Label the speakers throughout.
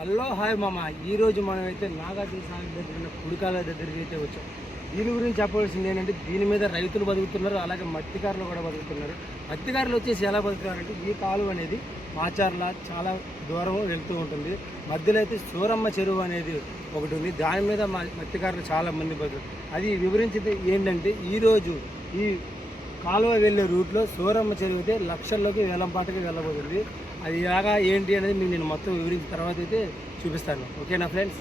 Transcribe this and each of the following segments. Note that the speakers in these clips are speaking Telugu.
Speaker 1: హలో హాయ్ మామ. ఈరోజు మనమైతే మనం అయితే నాగార్జున సాగర్ దగ్గర ఉన్న కుడికాల దగ్గరికి అయితే వచ్చాం. దీని గురించి చెప్పవలసింది ఏంటంటే దీని మీద రైతులు బతుకుతున్నారు అలాగే మత్స్యకారులు కూడా బతుకుతున్నారు. మత్తికారులు వచ్చేసి ఎలా బతుకుతున్నారంటే ఈ కాలువ అనేది మాచార్ల చాలా దూరం వెళ్తూ ఉంటుంది. మధ్యలో అయితే సూరమ్మ చెరువు అనేది ఒకటి ఉంది. దాని మీద మా మత్స్యకారులు చాలా మంది అది వివరించింది ఏంటంటే ఈరోజు ఈ కాలువ వెళ్ళే రూట్లో సూరమ్మ చెరువు అయితే లక్షల్లోకి వేలంపాటకి వెళ్ళబోతుంది. అది ఎలాగా ఏంటి అనేది మీకు నేను మొత్తం వివరించిన తర్వాత అయితే చూపిస్తాను. ఓకేనా ఫ్రెండ్స్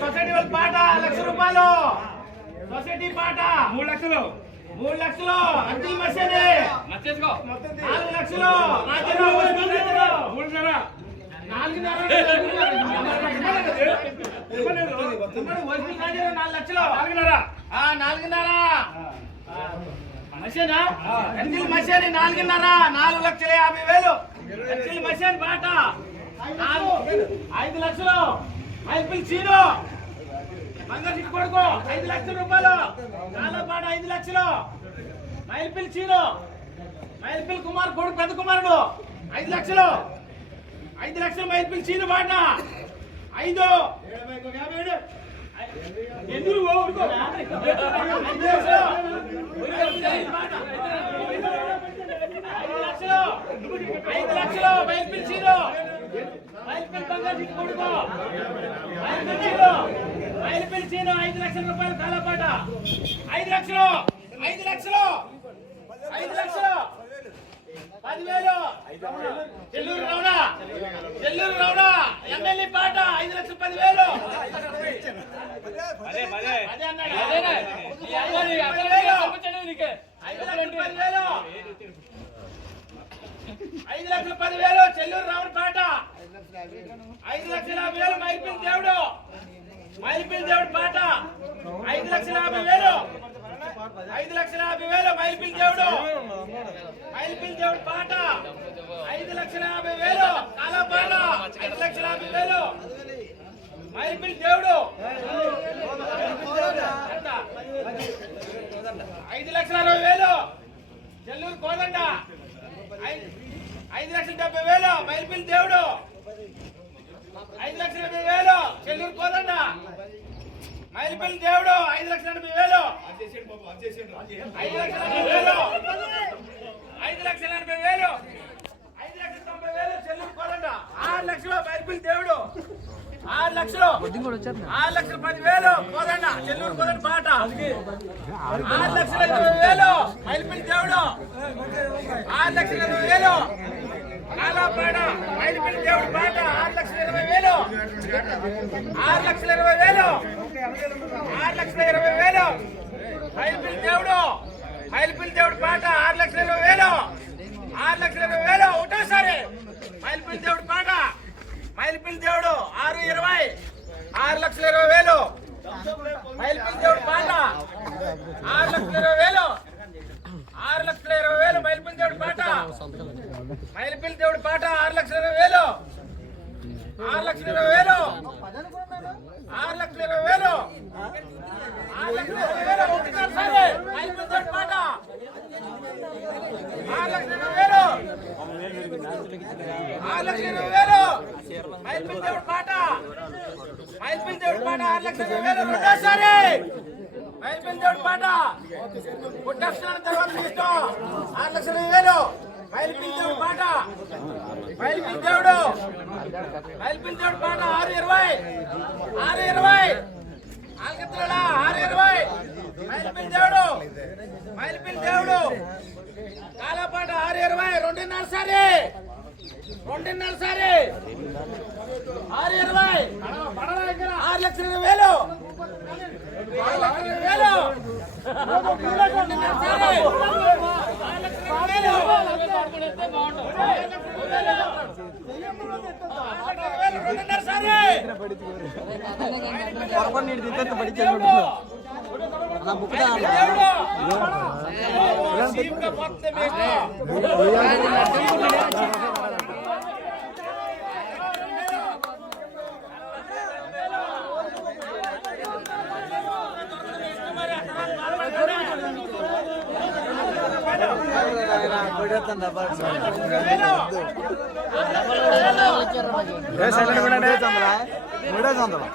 Speaker 2: సొసైటీ వాళ్ళ పాట లక్ష రూపాయలు. సొసైటీ పాట. మూడు లక్షలు. మూడు లక్షలు. మసీది నాలుగు లక్షలు. మూడున్నర. నాలుగున్నర. నాలుగు లక్షలు నాలుగున్నర. ఆ, నాలుగున్నర. అంతిమ మసీది నాలుగున్నర నాలుగు లక్షల యాభై వేలు. మసీన్ పాట నాలుగు ఐదు లక్షలు. మైపిల్ చీను చిట్టు కొడుకు ఐదు లక్షల రూపాయలు. చాలా పాట ఐదు లక్షలు. మైల్పిల్ చీను మైల్పిల్ కుమార్ కొడుకు పెద్ద కుమారుడు. ఐదు లక్షలు. ఐదు లక్షలు మైల్పిల్ చీను పాట ఐదు. ఊరుకో. ఐదు లక్షలు. ఐదు లక్షలు ఐదు లక్షలు ఐదు లక్షల రూపాయలు కాలపాట ఐదు లక్షలు ఐదు లక్షలు ఐదు లక్షలు పదివేలు చెల్లూరు రౌడా చెల్లూరు రౌడా ఎమ్మెల్యే పాట ఐదు లక్షల పదివేలు. ఐదు లక్షల పదివేలు. చెల్లూరు రావణ పాట. ఐదు లక్షల యాభై వేలు మైల్పిల్ దేవుడు. పాట. ఐదు లక్షల యాభై వేలు. ఐదు లక్షల యాభై వేలు మైల్పిల్ దేవుడు. మైల్పిల్ దేవుడు పాట. ఐదు లక్షల యాభై వేలు. ఐదు లక్షల యాభై వేలు. మైల్పిల్ దేవుడు. ఐదు లక్షల అరవై వేలు. చెల్లూరు కోదండ. ఐదు లక్షల డెబ్బై వేలు. మైల్పిల్ దేవుడు. ఐదు లక్షల డెబ్బై వేలు. చెల్లూరు కోదండ. మైల్పిల్ దేవుడు. ఐదు లక్షల ఎనభై వేలు. ఐదు లక్షల ఎనభై వేలు. ఐదు లక్షల ఎనభై వేలు. ఐదు లక్షల తొంభై వేలు. చెల్లూరు కోదండ. ఆరు లక్షలు మైల్పిల్ దేవుడు. ఆరు లక్షలు. ఆరు లక్షల పది వేలు కోదండ చెల్లూరు కోదండ పాట. ఆరు లక్షల ఇరవై వేలు. మైల్పిల్ దేవుడు. ఆరు లక్షల ఇరవై వేలు. కాలాపాడ మైల్పిల్ దేవుడు పాట. ఆరు లక్షల ఇరవై వేలు. ఆరు లక్షల ఇరవై వేలు. ఆరు లక్షల ఇరవై వేలు. మైల్పిల్ దేవుడు. మైల్పిల్ దేవుడు పాట. ఆరు లక్షల ఇరవై వేలు ఆరు లక్షల ఇరవై వేలు ఒకటోసారి మైల్పిల్ దేవుడు పాట మైల్పిల్ దేవుడు ఆరు ఇరవై ఆరు లక్షల ఇరవై వేలు మైల్పిల్ దేవుడు పాట ఆరు లక్షల ఇరవై వేలు ఆరు లక్షల ఇరవై వేలు మైల్పిల్ దేవుడు పాట మైల్పిల్ దేవుడు పాట ఆరు లక్షల ఇరవై వేలు ఆరు లక్షల ఇరవై వేలు ఆరు లక్షల ఇరవై వేలు. ఆరు లక్షల ఇరవై వేలు ఒకసారి మైల్పిల్ దేవుడు ఆరు లక్షల ఇరవై వేలు. ఆరు లక్షల ఇరవై వేలు. మైల్పిల్ దేవుడు మైల్పిల్ దేవుడు ఆరు లక్షల ఇరవై వేలు. రెండోసారి. మైల్పిల్ దేవుడు పుట్టక్షణ తర్వాత ఆరు లక్షల ఇరవై వేలు. మైల్పిల్ దేవుడు పాట. మైల్పిల్ దేవుడు మైల్పిల్ దేవుడు పాట. ఆరు ఇరవై. ఆరు ఇరవై. ఆల్కత్రుల ఆరు ఇరవై. మైల్పిల్ దేవుడు మైల్పిల్ దేవుడు కాలపాట ఆరు ఇరవై. రెండున్నర సారి. రెండున్నర సారి. ఆరు ఇరవై. ఆరు లక్షల ఇరవై వేలు. ఆరు లక్షల ఇరవై వేలు. రెండున్నర సారి.
Speaker 1: పొరపాటు నీటి తింటే పడి చెల్లి అలా బుక్
Speaker 2: వేలు మూడే వందలు